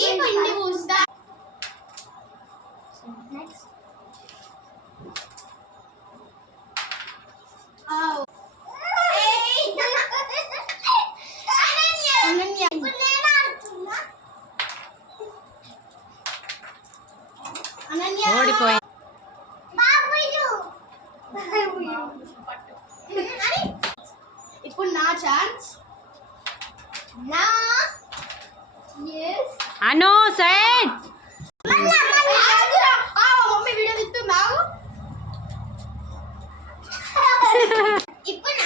పిండి పూస్తా. ఓడిపోయి ఇప్పుడు నా ఛాన్స్. నా అను సైడ్ మమ్మీ వీడియో తీస్తున్నావు. ఇప్పుడు